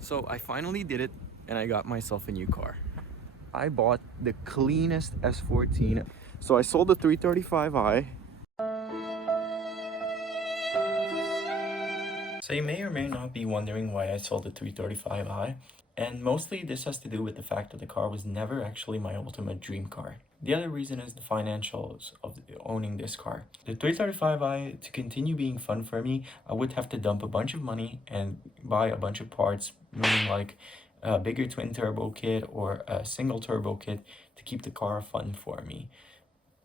So I finally did it and I got myself a new car. I bought the cleanest S14. So I sold the 335i. So you may or may not be wondering why I sold the 335i, and mostly this has to do with the fact that the car was never actually my ultimate dream car. The other reason is the financials of owning this car. The 335i, to continue being fun for me, I would have to dump a bunch of money and buy a bunch of parts, meaning like a bigger twin turbo kit or a single turbo kit to keep the car fun for me.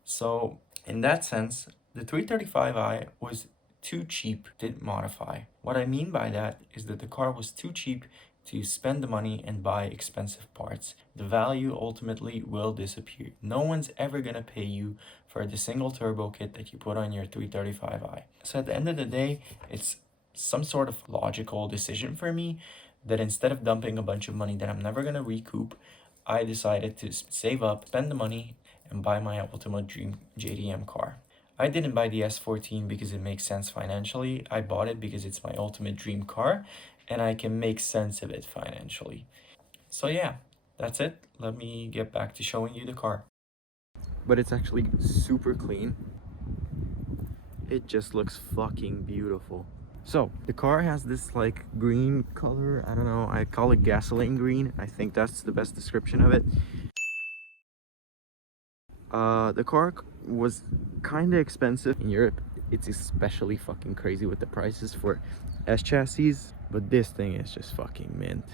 So in that sense, the 335i was too cheap to modify. What I mean by that is that the car was too cheap to spend the money and buy expensive parts. The value ultimately will disappear. No one's ever gonna pay you for the single turbo kit that you put on your 335i. So at the end of the day, it's some sort of logical decision for me that instead of dumping a bunch of money that I'm never gonna recoup, I decided to save up, spend the money, and buy my ultimate dream JDM car. I didn't buy the S14 because it makes sense financially. I bought it because it's my ultimate dream car and I can make sense of it financially. So yeah, that's it. Let me get back to showing you the car. But it's actually super clean. It just looks fucking beautiful. So the car has this like green color. I don't know, I call it gasoline green. I think that's the best description of it. The car was kind of expensive in Europe. It's especially fucking crazy with the prices for S chassis, but this thing is just fucking mint.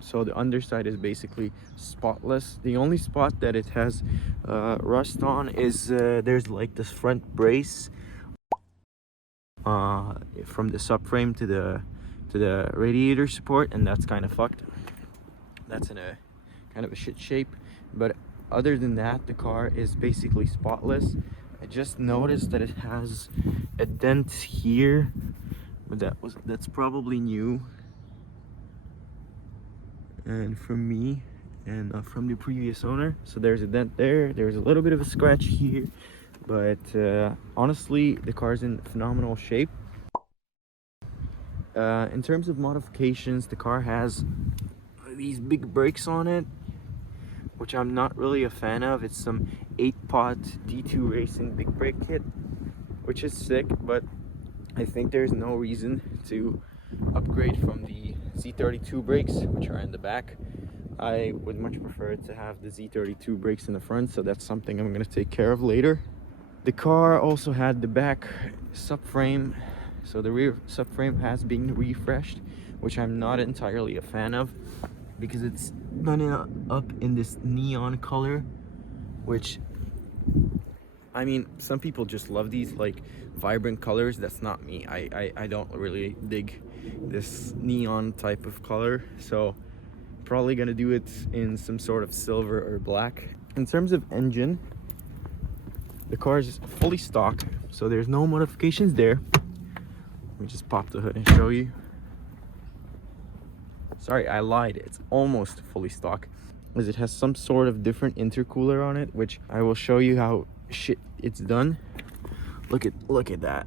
So the underside is basically spotless. The only spot that it has rust on is there's like this front brace from the subframe to the radiator support, and that's kind of fucked. That's in a kind of a shit shape, but other than that, the car is basically spotless. I just noticed that it has a dent here, but that's probably new, and from me and from the previous owner. So there's a dent there, there's a little bit of a scratch here, but honestly the car's in phenomenal shape. In terms of modifications, the car has these big brakes on it, which I'm not really a fan of. It's some 8-pot D2 Racing big brake kit, which is sick, but I think there's no reason to upgrade from the Z32 brakes, which are in the back. I would much prefer to have the Z32 brakes in the front, so that's something I'm going to take care of later. The car also had the back subframe, so the rear subframe has been refreshed, which I'm not entirely a fan of because it's done up in this neon color, which, I mean, some people just love these like vibrant colors. That's not me. I don't really dig this neon type of color, so probably gonna do it in some sort of silver or black. In terms of engine, the car is fully stock, so there's no modifications there. Let me just pop the hood and show you. Sorry, I lied. It's almost fully stock, as it has some sort of different intercooler on it, which I will show you how shit it's done. Look at that.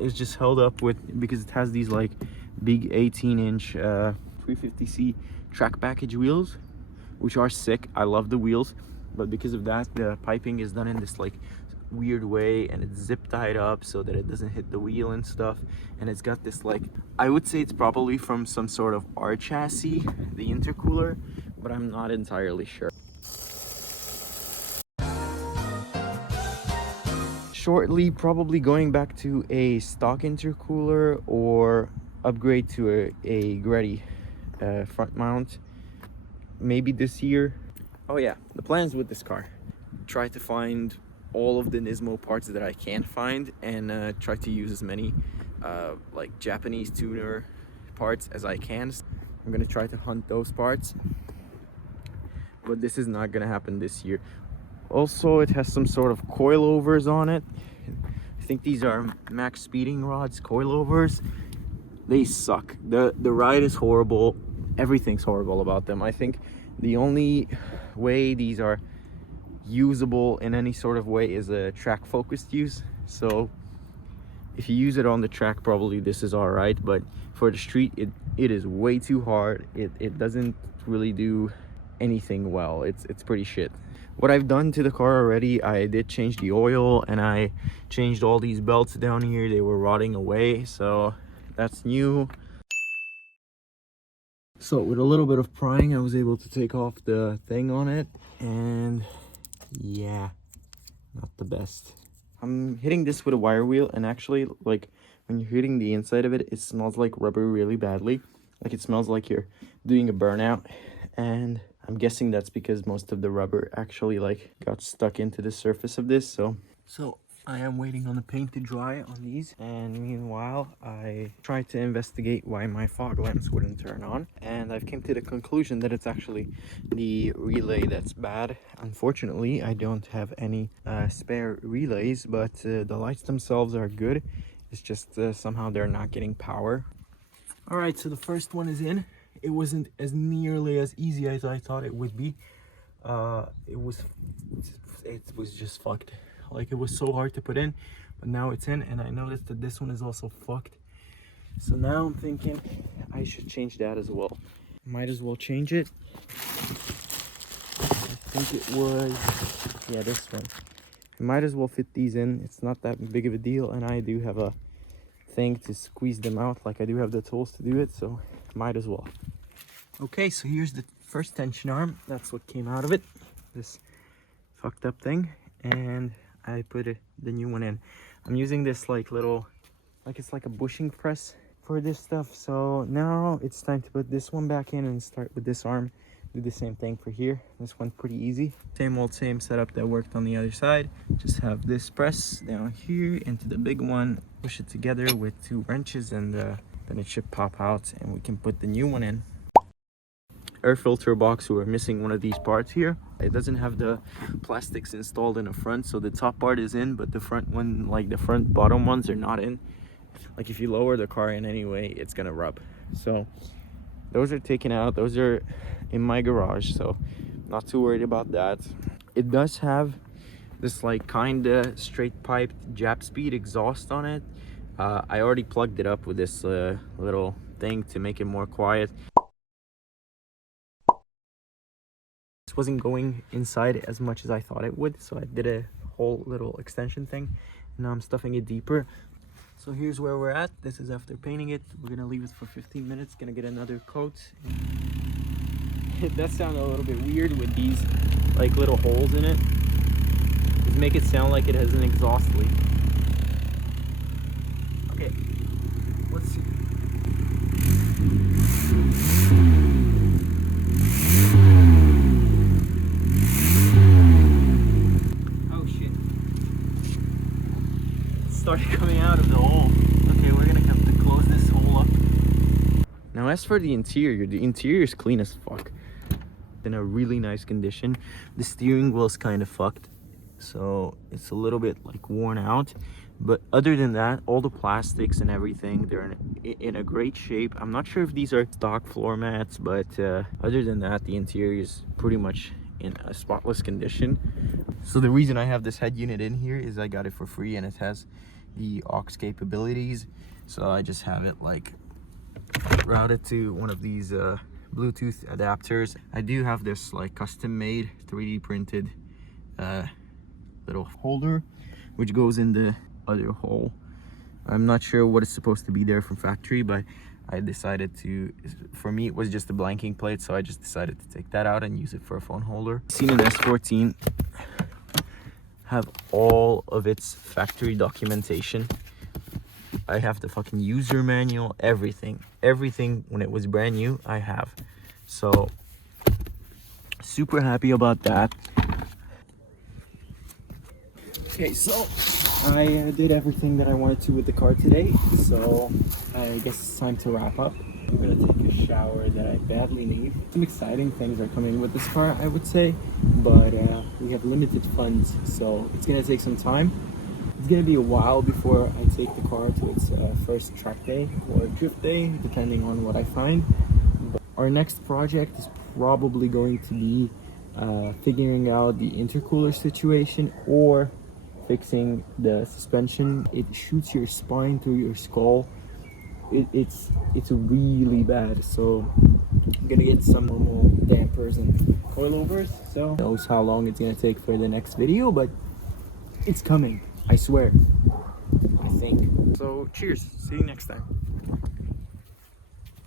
It's just held up with, because it has these like big 18-inch 350C track package wheels, which are sick. I love the wheels, but because of that, the piping is done in this like weird way, and it's zip tied up so that it doesn't hit the wheel and stuff. And it's got this like, I would say it's probably from some sort of R chassis, the intercooler, but I'm not entirely sure. Shortly, probably going back to a stock intercooler or upgrade to a Greddy front mount, maybe this year. Oh yeah, the plans with this car: try to find all of the Nismo parts that I can find, and try to use as many like Japanese tuner parts as I can. I'm gonna try to hunt those parts, but this is not gonna happen this year. Also, it has some sort of coilovers on it. I think these are max speeding rods coilovers. They suck. The ride is horrible. Everything's horrible about them. I think the only way these are usable in any sort of way is a track focused use. So If you use it on the track, probably this is all right, but for the street, it is way too hard. It doesn't really do anything well. It's pretty shit. What I've done to the car already, I did change the oil, and I changed all these belts down here. They were rotting away, so that's new. So with a little bit of prying, I was able to take off the thing on it, and yeah, not the best. I'm hitting this with a wire wheel, and actually, like, when you're hitting the inside of it, it smells like rubber really badly. Like, it smells like you're doing a burnout, and I'm guessing that's because most of the rubber actually like got stuck into the surface of this. So I am waiting on the paint to dry on these, and meanwhile I tried to investigate why my fog lamps wouldn't turn on, and I've came to the conclusion that it's actually the relay that's bad. Unfortunately, I don't have any spare relays, but the lights themselves are good. It's just somehow they're not getting power. All right, so the first one is in. It wasn't as nearly as easy as I thought it would be. It was just fucked. Like, it was so hard to put in, but now it's in, and I noticed that this one is also fucked. So now I'm thinking I should change that as well. Might as well change it. I think it was, yeah, this one. I might as well fit these in. It's not that big of a deal, and I do have a thing to squeeze them out. Like, I do have the tools to do it, so might as well. Okay, so here's the first tension arm. That's what came out of it, this fucked up thing, and I put the new one in. I'm using this like little, like it's like a bushing press for this stuff. So now it's time to put this one back in and start with this arm. Do the same thing for here. This one's pretty easy. Same old same setup that worked on the other side. Just have this press down here into the big one, push it together with 2 wrenches, and then it should pop out, and we can put the new one in. Air filter box, we're missing one of these parts here. It doesn't have the plastics installed in the front, so the top part is in, but the front one, like the front bottom ones, are not in. Like, if you lower the car in any way, it's gonna rub. So those are taken out. Those are in my garage, so not too worried about that. It does have this like kinda straight piped Jap speed exhaust on it. I already plugged it up with this little thing to make it more quiet. Wasn't going inside as much as I thought it would, so I did a whole little extension thing. Now I'm stuffing it deeper. So here's where we're at. This is after painting it. We're gonna leave it for 15 minutes, gonna get another coat. It does sound a little bit weird with these like little holes in it. Just make it sound like it has an exhaust leak. Okay, let's see. Started coming out of the hole. Okay, we're gonna have to close this hole up. Now, as for the interior is clean as fuck. In a really nice condition. The steering wheel's kind of fucked, so it's a little bit like worn out. But other than that, all the plastics and everything, they're in a great shape. I'm not sure if these are stock floor mats, but other than that, the interior is pretty much in a spotless condition. So the reason I have this head unit in here is I got it for free, and it has the aux capabilities. So I just have it like routed to one of these Bluetooth adapters. I do have this like custom made 3D printed little holder which goes in the other hole. I'm not sure what is supposed to be there from factory, but I decided to, for me it was just a blanking plate, so I just decided to take that out and use it for a phone holder. Seen an S14 have all of its factory documentation. I have the fucking user manual, everything when it was brand new I have. So super happy about that. Okay, so I did everything that I wanted to with the car today, so I guess it's time to wrap up. I'm gonna take a shower that I badly need. Some exciting things are coming with this car, I would say, but we have limited funds, so it's gonna take some time. It's gonna be a while before I take the car to its first track day or drift day, depending on what I find. But our next project is probably going to be figuring out the intercooler situation, or fixing the suspension. It shoots your spine through your skull. It's really bad. So I'm gonna get some normal dampers and coilovers. So knows how long it's gonna take for the next video, but it's coming. I swear. I think. So cheers. See you next time.